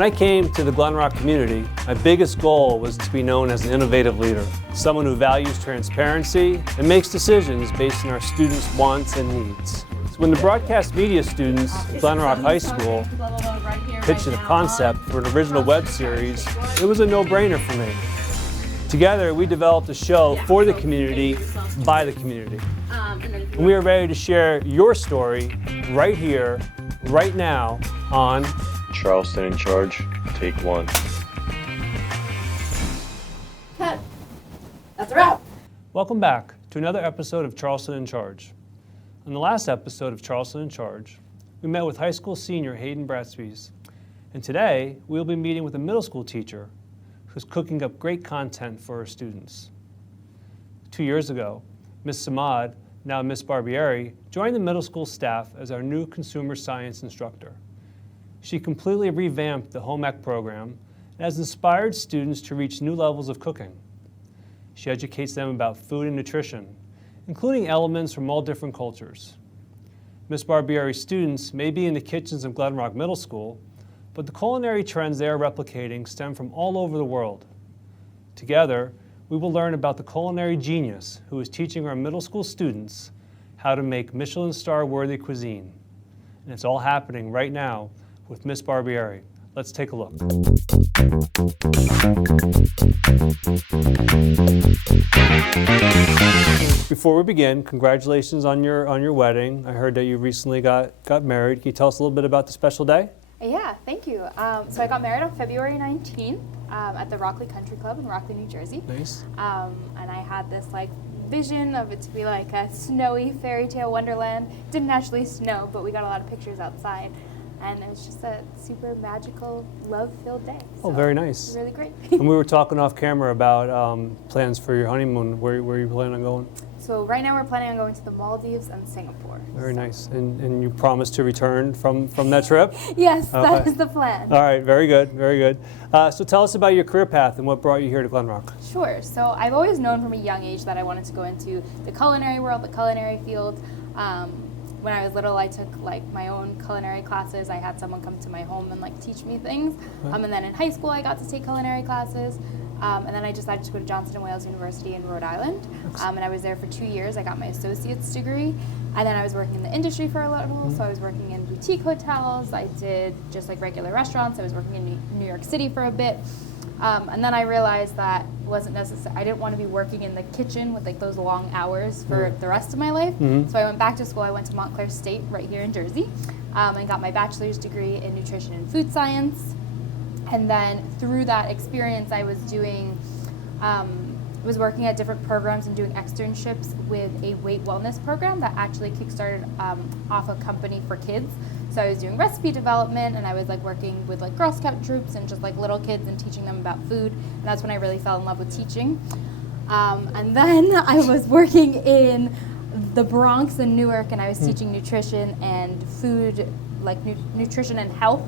When I came to the Glen Rock community, my biggest goal was to be known as an innovative leader, someone who values transparency and makes decisions based on our students' wants and needs. So when the broadcast media students at Glen Rock High School pitched a concept for an original web series, it was a no-brainer for me. Together, we developed a show for the community, by the community. And we are ready to share your story right here, right now on Charleston in Charge, take 1. Cut. That's a wrap. Welcome back to another episode of Charleston in Charge. On the last episode of Charleston in Charge, we met with high school senior Hayden Bratspies. And today, we'll be meeting with a middle school teacher who's cooking up great content for her students. 2 years ago, Ms. Samad, now Ms. Barbieri, joined the middle school staff as our new consumer science instructor. She completely revamped the home ec program and has inspired students to reach new levels of cooking. She educates them about food and nutrition, including elements from all different cultures. Ms. Barbieri's students may be in the kitchens of Glen Rock Middle School, but the culinary trends they are replicating stem from all over the world. Together, we will learn about the culinary genius who is teaching our middle school students how to make Michelin star-worthy cuisine. And it's all happening right now with Ms. Barbieri. Let's take a look. Before we begin, congratulations on your wedding. I heard that you recently got married. Can you tell us a little bit about the special day? Yeah, thank you. So I got married on February 19th at the Rockley Country Club in Rockley, New Jersey. Nice. And I had this vision of it to be like a snowy fairy tale wonderland. Didn't actually snow, but we got a lot of pictures outside. And it was just a super magical, love-filled day. So Oh, very nice. It was really great. And we were talking off camera about plans for your honeymoon. Where you plan on going? So right now we're planning on going to the Maldives and Singapore. Very nice. And you promised to return from that trip? Yes, that Okay. is the plan. All right, very good, very good. So tell us about your career path and what brought you here to Glen Rock. Sure. So I've always known from a young age that I wanted to go into the culinary world, the culinary field. When I was little, I took my own culinary classes. I had someone come to my home and teach me things. And then in high school, I got to take culinary classes. And then I decided to go to Johnson & Wales University in Rhode Island. And I was there for 2 years. I got my associate's degree. And then I was working in the industry for a little. So I was working in boutique hotels. I did just regular restaurants. I was working in New York City for a bit. And then I realized that wasn't necessary. I didn't want to be working in the kitchen with those long hours for the rest of my life. So I went back to school. I went to Montclair State right here in Jersey and got my bachelor's degree in nutrition and food science. And then through that experience, I was doing, was working at different programs and doing externships with a weight wellness program that actually kickstarted off a company for kids. So I was doing recipe development, and I was working with Girl Scout troops and just little kids and teaching them about food. And that's when I really fell in love with teaching. And then I was working in the Bronx and Newark, and I was teaching nutrition and food, nutrition and health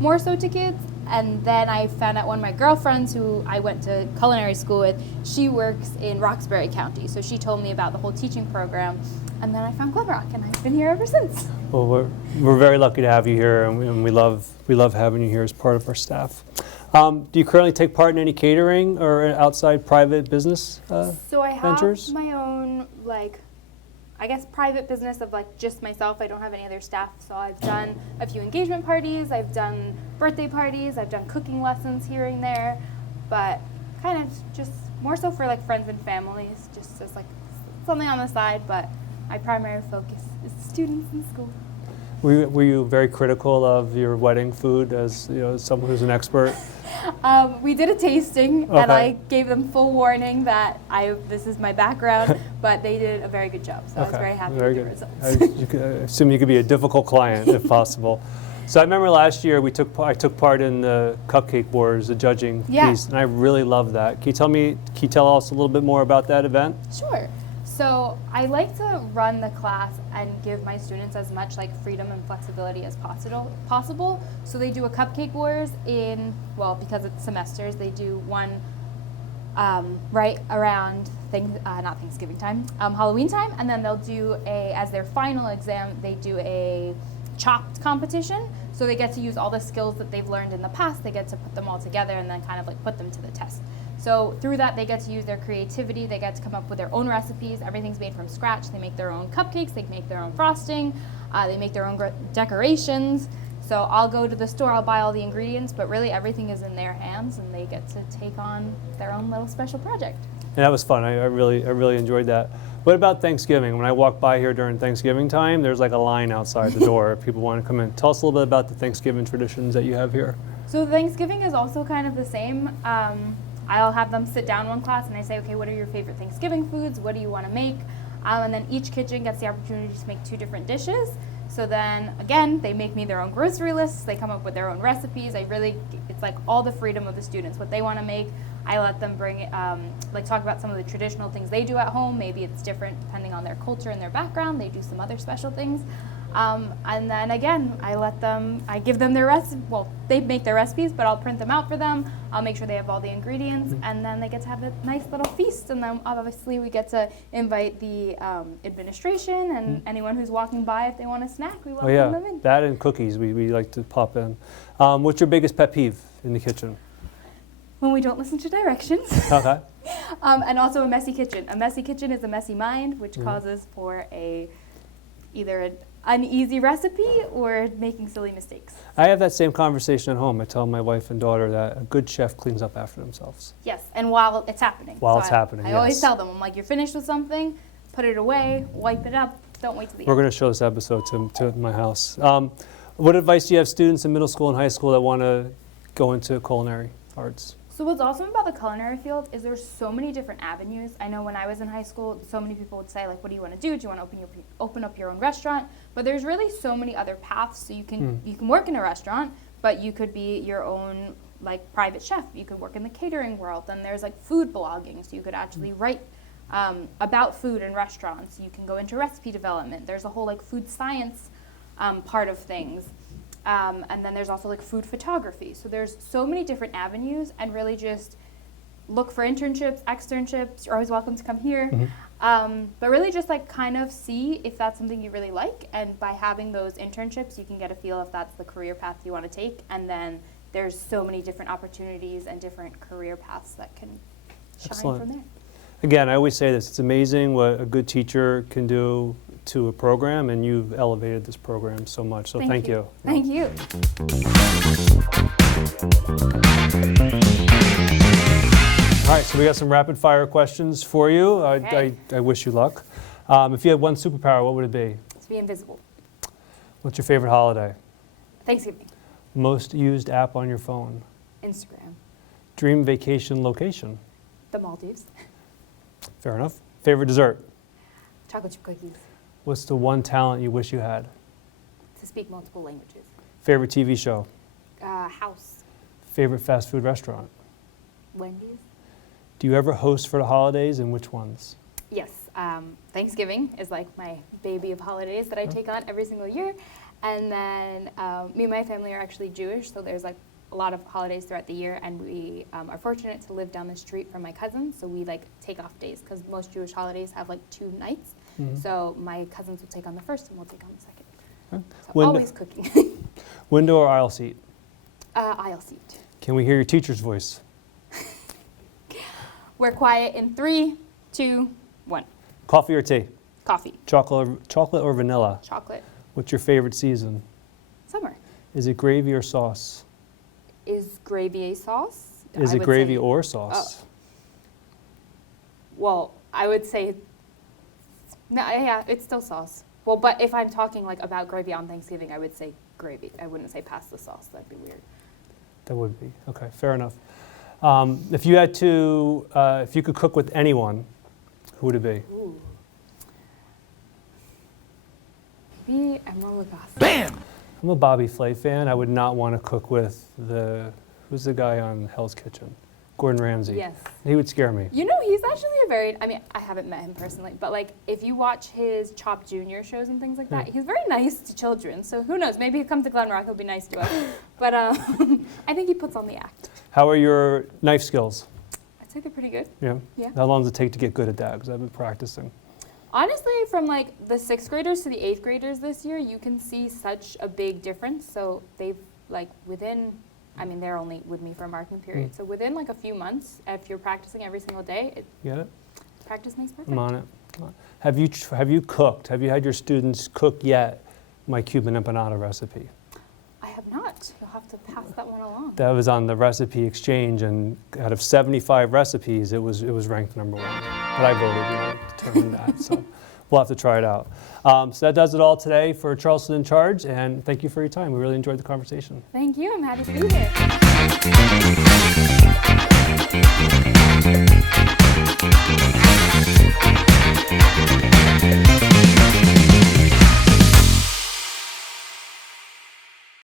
more so to kids. And then I found out one of my girlfriends who I went to culinary school with, she works in Roxbury County. So she told me about the whole teaching program. And then I found Glen Rock, and I've been here ever since. Well, we're very lucky to have you here, and we love having you here as part of our staff. Do you currently take part in any catering or outside private business So I have ventures? my own, I guess private business of just myself. I don't have any other staff. So I've done a few engagement parties. I've done birthday parties. I've done cooking lessons here and there, but kind of just more so for friends and families, just as something on the side. But my primary focus is students in school. Were you very critical of your wedding food as someone who's an expert? We did a tasting, Okay. and I gave them full warning that this is my background, but they did a very good job, so I was very happy with the results. I assume you could be a difficult client if possible. So I remember last year I took part in the Cupcake Wars, the judging piece, and I really loved that. Can you tell us a little bit more about that event? Sure. So I like to run the class and give my students as much freedom and flexibility as possible. So they do a Cupcake Wars because it's semesters, they do one right around not Thanksgiving time, Halloween time, and then they'll do as their final exam, they do a chopped competition. So they get to use all the skills that they've learned in the past. They get to put them all together and then kind of like put them to the test. So through that, they get to use their creativity. They get to come up with their own recipes. Everything's made from scratch. They make their own cupcakes. They make their own frosting. They make their own decorations. So I'll go to the store, I'll buy all the ingredients, but really everything is in their hands, and they get to take on their own little special project. And that was fun. I really enjoyed that. What about Thanksgiving? When I walk by here during Thanksgiving time, there's like a line outside the door if people want to come in. Tell us a little bit about the Thanksgiving traditions that you have here. So Thanksgiving is also kind of the same. I'll have them sit down one class and I say, okay, what are your favorite Thanksgiving foods? What do you want to make? And then each kitchen gets the opportunity to make 2 different dishes. So then, again, they make me their own grocery lists. They come up with their own recipes. It's like all the freedom of the students. What they want to make, I let them bring it, talk about some of the traditional things they do at home. Maybe it's different depending on their culture and their background. They do some other special things. And then again, I give them their recipe. Well, they make their recipes, but I'll print them out for them. I'll make sure they have all the ingredients, and then they get to have a nice little feast. And then obviously we get to invite the administration and anyone who's walking by if they want a snack. We welcome them in. That and cookies we like to pop in. What's your biggest pet peeve in the kitchen? When we don't listen to directions. Okay. And also a messy kitchen. A messy kitchen is a messy mind, which causes for either an uneasy recipe or making silly mistakes. I have that same conversation at home. I tell my wife and daughter that a good chef cleans up after themselves. Yes, and while it's happening. I always tell them, I'm like, you're finished with something, put it away, wipe it up, don't wait till the We're end. going to show this episode to my house. What advice do you have students in middle school and high school that want to go into culinary arts? So what's awesome about the culinary field is there's so many different avenues. I know when I was in high school, so many people would say, like, what do you want to do? Do you want to open up your own restaurant? But there's really so many other paths. So you can work in a restaurant, but you could be your own like private chef. You could work in the catering world. Then there's like food blogging, so you could actually write about food in restaurants. You can go into recipe development. There's a whole like food science part of things. And then there's also like food photography. So there's so many different avenues, and really just look for internships, externships. You're always welcome to come here. But really just like kind of see if that's something you really like. And by having those internships, you can get a feel if that's the career path you want to take. And then there's so many different opportunities and different career paths that can shine from there. Again, I always say this, it's amazing what a good teacher can do to a program, and you've elevated this program so much, so thank you. Thank you. All right, so we got some rapid fire questions for you. Okay. I wish you luck. If you had one superpower, what would it be? To be invisible. What's your favorite holiday? Thanksgiving. Most used app on your phone? Instagram. Dream vacation location? The Maldives. Fair enough. Favorite dessert? Chocolate chip cookies. What's the one talent you wish you had? To speak multiple languages. Favorite TV show? House. Favorite fast food restaurant? Wendy's. Do you ever host for the holidays, and which ones? Yes. Thanksgiving is like my baby of holidays that I take on every single year. And then me and my family are actually Jewish, so there's like a lot of holidays throughout the year, and we are fortunate to live down the street from my cousins, so we like take off days because most Jewish holidays have like 2 nights. So my cousins will take on the first and we'll take on the second. So always cooking. Window or aisle seat? Aisle seat. Can we hear your teacher's voice? We're quiet in 3, 2, 1. Coffee or tea? Coffee. Chocolate or vanilla? Chocolate. What's your favorite season? Summer. Is it gravy or sauce? Is gravy a sauce? Is it gravy or sauce? Well, I would say, no, yeah, it's still sauce. Well, but if I'm talking like about gravy on Thanksgiving, I would say gravy. I wouldn't say pass the sauce. That'd be weird. That would be. Okay, fair enough. If you had to, if you could cook with anyone, who would it be? Ooh. Maybe Emerald Lagasse. Bam! I'm a Bobby Flay fan. I would not want to cook with who's the guy on Hell's Kitchen? Gordon Ramsay. Yes. He would scare me. You know, he's actually I mean, I haven't met him personally, but like if you watch his Chopped Junior shows and things like that, he's very nice to children. So who knows, maybe he'll come to Glen Rock, he'll be nice to us. But I think he puts on the act. How are your knife skills? I'd say they're pretty good. Yeah? Yeah. How long does it take to get good at that? Because I've been practicing. Honestly, from like the 6th graders to the 8th graders this year, you can see such a big difference. So they've like within, I mean, they're only with me for a marking period. So within like a few months, if you're practicing every single day, You get it? practice makes perfect. I'm on it. Have you cooked? Have you had your students cook yet my Cuban empanada recipe? I have not. You'll have to pass that one along. That was on the recipe exchange, and out of 75 recipes, it was ranked #1. But I voted, to determine that. So we'll have to try it out. So that does it all today for Charleston in Charge, and thank you for your time. We really enjoyed the conversation. Thank you. I'm happy to be here.